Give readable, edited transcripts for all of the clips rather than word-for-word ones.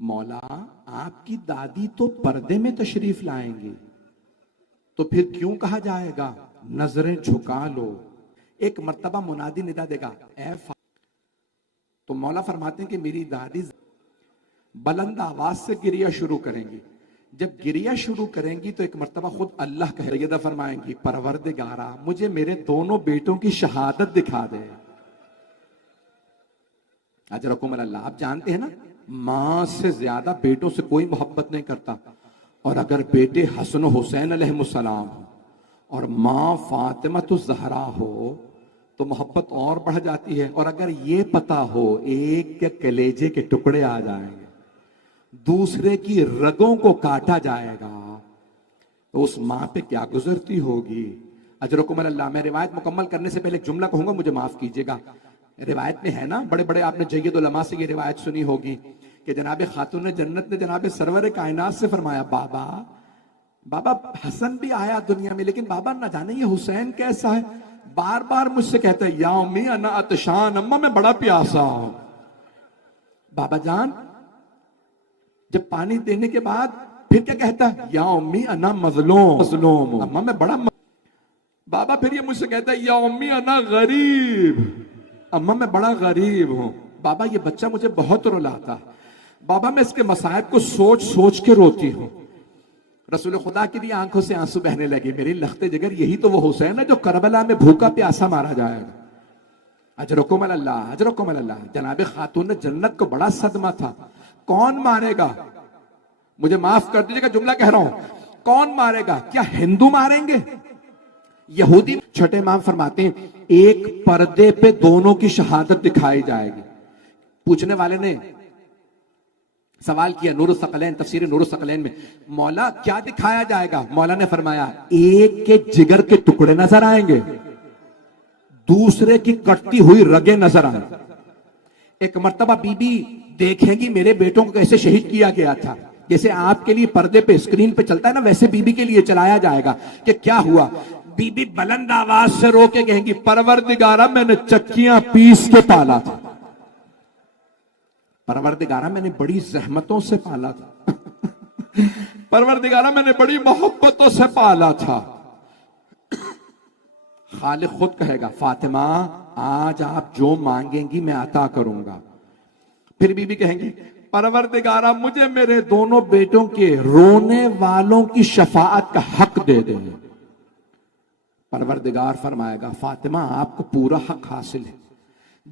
مولا آپ کی دادی تو پردے میں تشریف لائیں گی تو پھر کیوں کہا جائے گا نظریں جھکا لو؟ ایک مرتبہ منادی ندا دے گا تو مولا فرماتے ہیں کہ میری دادی بلند آواز سے گریہ شروع کریں گی. جب گریہ شروع کریں گی تو ایک مرتبہ خود اللہ کہے گا، فرمائیں گی پروردگارا مجھے میرے دونوں بیٹوں کی شہادت دکھا دے. اجرکم اللہ. آپ جانتے ہیں نا ماں سے زیادہ بیٹوں سے کوئی محبت نہیں کرتا، اور اگر بیٹے حسن و حسین علیہ السلام ہو اور ماں فاطمہ الزہرا ہو تو محبت اور بڑھ جاتی ہے. اور اگر یہ پتا ہو ایک کے کلیجے کے ٹکڑے آ جائیں گے، دوسرے کی رگوں کو کاٹا جائے گا، تو اس ماں پہ کیا گزرتی ہوگی. اجرکم اللہ. میں روایت مکمل کرنے سے پہلے ایک جملہ کہوں گا، مجھے معاف کیجیے گا. روایت میں ہے نا، بڑے بڑے آپ نے جید علماء سے یہ روایت سنی ہوگی کہ جناب خاتون جنت نے جناب سرور کائنات سے فرمایا بابا حسن بھی آیا دنیا میں، لیکن بابا نہ جانے یہ حسین کیسا ہے. بار بار مجھ سے کہتا ہے یا امی انا عطشان، اماں میں بڑا پیاسا ہوں. بابا جان جب پانی دینے کے بعد پھر کیا کہتا ہے یا امی انا مظلوم، اماں میں بڑا بابا پھر یہ مجھ سے کہتا ہے یا امی انا غریب، اماں میں بڑا غریب ہوں. بابا یہ بچہ مجھے بہت رلاتا ہے، بابا میں اس کے مصائب کو سوچ سوچ کے روتی ہوں. رسول خدا کی بھی آنکھوں سے آنسو بہنے لگے. میری لخت جگر یہی تو وہ حسین ہے جو کربلا میں بھوکا پیاسا مارا جائے گا. اجرکم اللہ، اجرکم اللہ. جناب خاتون جنت کو بڑا صدمہ تھا. کون مارے گا؟ مجھے معاف کر دیجیے گا جملہ کہہ رہا ہوں، کون مارے گا؟ کیا ہندو ماریں گے؟ یہودی؟ چھٹے امام فرماتے ہیں ایک پردے پہ دونوں کی شہادت دکھائی جائے گی. پوچھنے والے نے سوال کیا نور الثقلین، تفسیر نور الثقلین میں، مولا کیا دکھایا جائے گا؟ مولا نے فرمایا ایک کے جگر کے ٹکڑے نظر آئیں گے، دوسرے کی کٹتی ہوئی رگیں نظر آئیں گے. ایک مرتبہ بی بی دیکھیں گی میرے بیٹوں کو کیسے شہید کیا گیا تھا. جیسے آپ کے لیے پردے پہ اسکرین پہ چلتا ہے نا، ویسے بی بی کے لیے چلایا جائے گا کہ کیا ہوا. بی بی بلند آواز سے رو کے کہیں گی پروردگارہ میں نے چکیاں پیس کے پالا تھا، پروردگارہ میں نے بڑی زحمتوں سے پالا تھا، پروردگارہ میں نے بڑی محبتوں سے پالا تھا. خالق خود کہے گا فاطمہ آج آپ جو مانگیں گی میں عطا کروں گا. پھر بی بی کہیں گی پروردگارہ مجھے میرے دونوں بیٹوں کے رونے والوں کی شفاعت کا حق دے دے. پروردگار فرمائے گا فاطمہ آپ کو پورا حق حاصل ہے،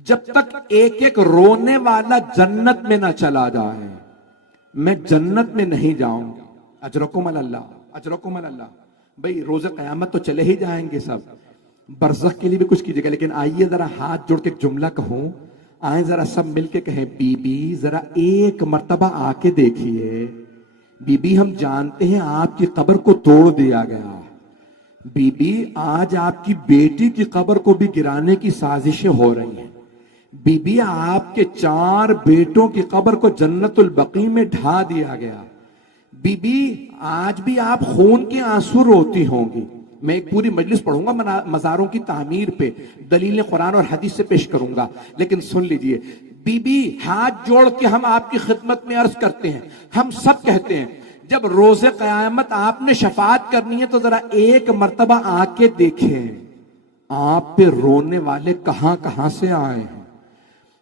جب تک ایک ایک رونے والا جنت میں نہ چلا جائے میں جنت میں نہیں جاؤں گا. اجرکم اللہ، اجرکم اللہ. بھئی روز قیامت تو چلے ہی جائیں گے سب، برزخ کے لیے بھی کچھ کیجئے گا. لیکن آئیے ذرا ہاتھ جوڑ کے جملہ کہوں، آئیں ذرا سب مل کے کہیں بی بی ذرا ایک مرتبہ آ کے دیکھیے. بی بی ہم جانتے ہیں آپ کی قبر کو توڑ دیا گیا، بی بی آج آپ کی بیٹی کی قبر کو بھی گرانے کی سازشیں ہو رہی ہیں. بی بی آپ کے 4 بیٹوں کی قبر کو جنت البقیع میں ڈھا دیا گیا. بی بی آج بھی آپ خون کے آنسو روتی ہوں گی. میں ایک پوری مجلس پڑھوں گا مزاروں کی تعمیر پہ، دلیل قرآن اور حدیث سے پیش کروں گا، لیکن سن لیجئے. بی بی ہاتھ جوڑ کے ہم آپ کی خدمت میں عرض کرتے ہیں، ہم سب کہتے ہیں جب روز قیامت آپ نے شفاعت کرنی ہے تو ذرا ایک مرتبہ آ کے دیکھیں آپ پہ رونے والے کہاں کہاں سے آئے ہیں.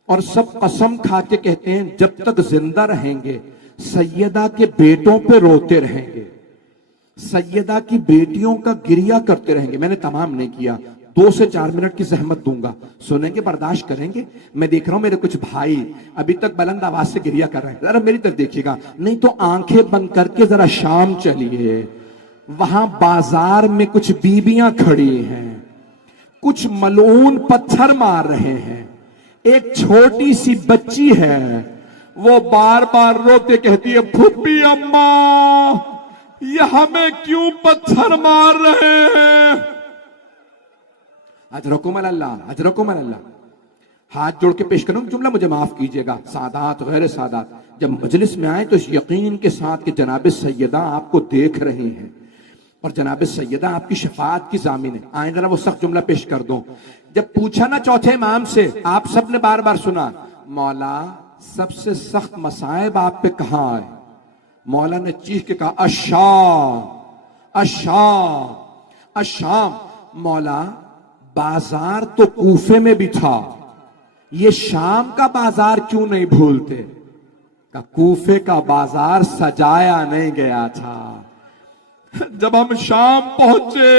اور سب قسم کھا کے کہتے ہیں جب تک زندہ رہیں گے سیدہ کے بیٹوں پہ روتے رہیں گے، سیدہ کی بیٹیوں کا گریہ کرتے رہیں گے. میں نے تمام نہیں کیا، 2 سے 4 منٹ کی زحمت دوں گا، سنیں گے، برداشت کریں گے. میں دیکھ رہا ہوں میرے کچھ بھائی ابھی تک بلند آواز سے گریہ کر رہے ہیں، ذرا میری طرف دیکھیے گا، نہیں تو آنکھیں بند کر کے ذرا شام چلیے. وہاں بازار میں کچھ بیویاں کھڑی ہیں، کچھ ملعون پتھر مار رہے ہیں. ایک چھوٹی سی بچی ہے وہ بار بار روتے کہتی ہے پھوپھی اماں یہ ہمیں کیوں پتھر مار رہے ہیں. اجرکم اللہ، اجرکم اللہ. ہاتھ جوڑ کے پیش کروں جملہ، مجھے معاف کیجئے گا سادات غیر سادات، جب مجلس میں آئے تو اس یقین کے ساتھ کہ جناب سیدہ آپ کو دیکھ رہی ہیں اور جناب سیدہ آپ کی شفاعت کی ضامن ہے. آئیں ذرا وہ سخت جملہ پیش کر دوں. جب پوچھا نا چوتھے امام سے، آپ سب نے بار بار سنا، مولا سب سے سخت مصائب آپ پہ کہاں آئے؟ مولا نے چیخ کے کہا الشام الشام الشام. مولا بازار تو کوفے میں بھی تھا، یہ شام کا بازار کیوں نہیں بھولتے؟ کہ کوفے کا بازار سجایا نہیں گیا تھا. جب ہم شام پہنچے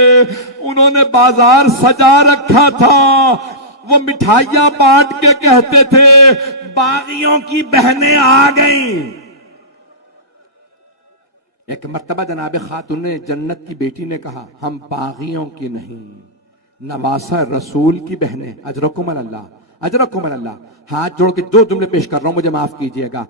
انہوں نے بازار سجا رکھا تھا. وہ مٹھائیاں بانٹ کے کہتے تھے باغیوں کی بہنیں آ گئیں. ایک مرتبہ جناب خاتون جنت کی بیٹی نے کہا ہم باغیوں کی نہیں، نواسہ رسول کی بہنیں. اجرکم اللہ اجرکم اللہ. ہاتھ جوڑ کے دو جملے پیش کر رہا ہوں، مجھے معاف کیجئے گا.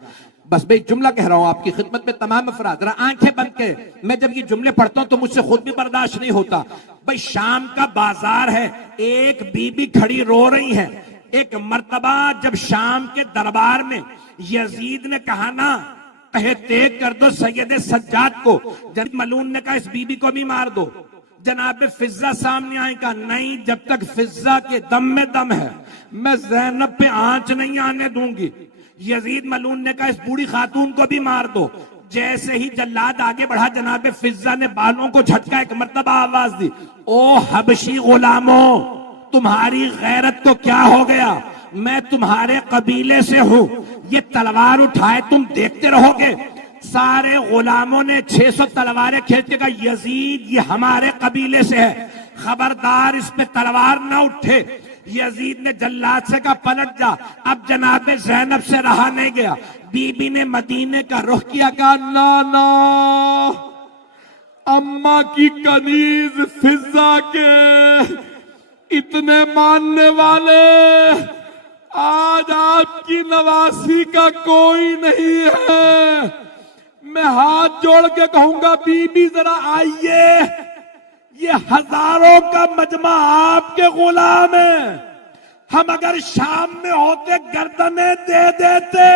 بس میں ایک جملہ کہہ رہا ہوں آپ کی خدمت میں تمام افراد، ذرا آنکھیں بند کے. میں جب یہ جملے پڑھتا ہوں تو مجھ سے خود بھی برداشت نہیں ہوتا. بھائی شام کا بازار ہے، ایک بی بی کھڑی رو رہی ہے. ایک مرتبہ جب شام کے دربار میں یزید نے کہا نا تیگ کر دو سید سجاد کو، جناب ملعون نے کہا اس بی بی کو بھی مار دو. جناب فضہ سامنے آئے کہا نہیں، جب تک فضہ کے دم میں دم ہے میں زینب پہ آنچ نہیں آنے دوں گی. یزید ملعون نے کہا اس بوڑھی خاتون کو بھی مار دو. جیسے ہی جلاد آگے بڑھا جناب فضہ نے بالوں کو جھٹکا، ایک مرتبہ آواز دی او حبشی غلاموں تمہاری غیرت کو کیا ہو گیا؟ میں تمہارے قبیلے سے ہوں، یہ تلوار اٹھائے تم دیکھتے رہو گے. سارے غلاموں نے 600 تلواریں کھینچ کے کہا یزید یہ ہمارے قبیلے سے ہے، خبردار اس پہ تلوار نہ اٹھے. یزید نے جلاد سے کہا پلٹ جا. اب جناب زینب سے رہا نہیں گیا، بی بی نے مدینے کا رخ کیا، کہا نانا اماں کی کنیز فضہ کے اتنے ماننے والے آج آپ کی نواسی کا کوئی نہیں ہے. میں ہاتھ جوڑ کے کہوں گا بی بی ذرا آئیے، یہ ہزاروں کا مجمع آپ کے غلام ہیں. ہم اگر شام میں ہوتے گردنیں دے دیتے.